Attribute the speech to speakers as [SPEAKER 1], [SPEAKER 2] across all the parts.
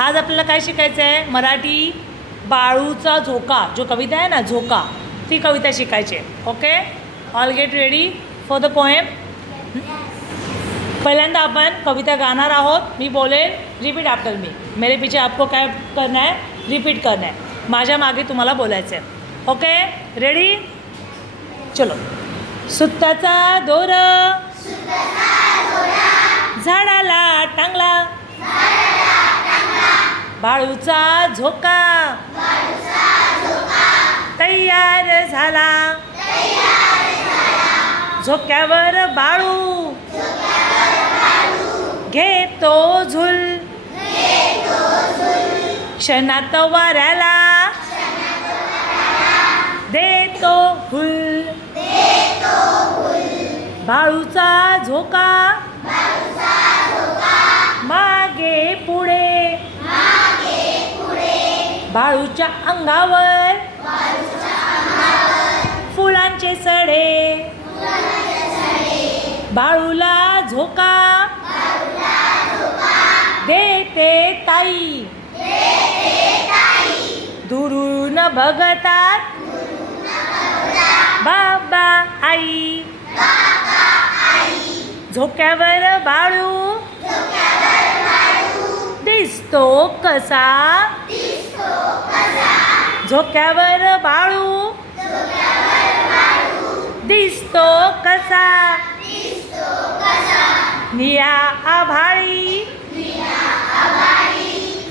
[SPEAKER 1] आज आपल्याला काय शिकायचं आहे? मराठी बाळूचा झोका जो कविता आहे ना झोका ती कविता शिकायची आहे. Okay all get ready for the poem पहिल्यांदा आपण कविता गाणार आहोत. मी बोलेन रिपीट आफ्टर मी मेरे पीछे आपको काय करना आहे रिपीट करना आहे माझ्या मागे तुम्हाला बोलायचं आहे. ओके रेडी चलो. सुत्ताचा दोर. झाडाला टांगला. बाळूचा झोका. तयार झाला. झोक्यावर बाळू. घेतो झुल. क्षणात वाऱ्याला. देतो हुल बाळूचा झोका. मागे बाळूच्या अंगावर. फुलांचे सडे. बाळूला झोका. देते ताई. दुरून बघतात. बाबा आई. झोक्यावर बाळू. दिसतो कसा? झोक्यावर बाळू. दिसतो कसा. निया आभाळी.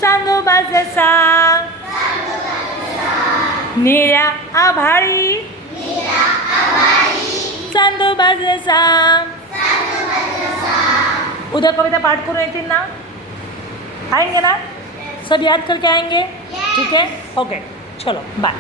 [SPEAKER 1] चांदोबा जसा निळ्या आभाळी. चांदोबा जसा उद्या कविता पाठ करून येतील ना? आहे ना? सब याद करके आएंगे? ठीक है? ओके चलो बाय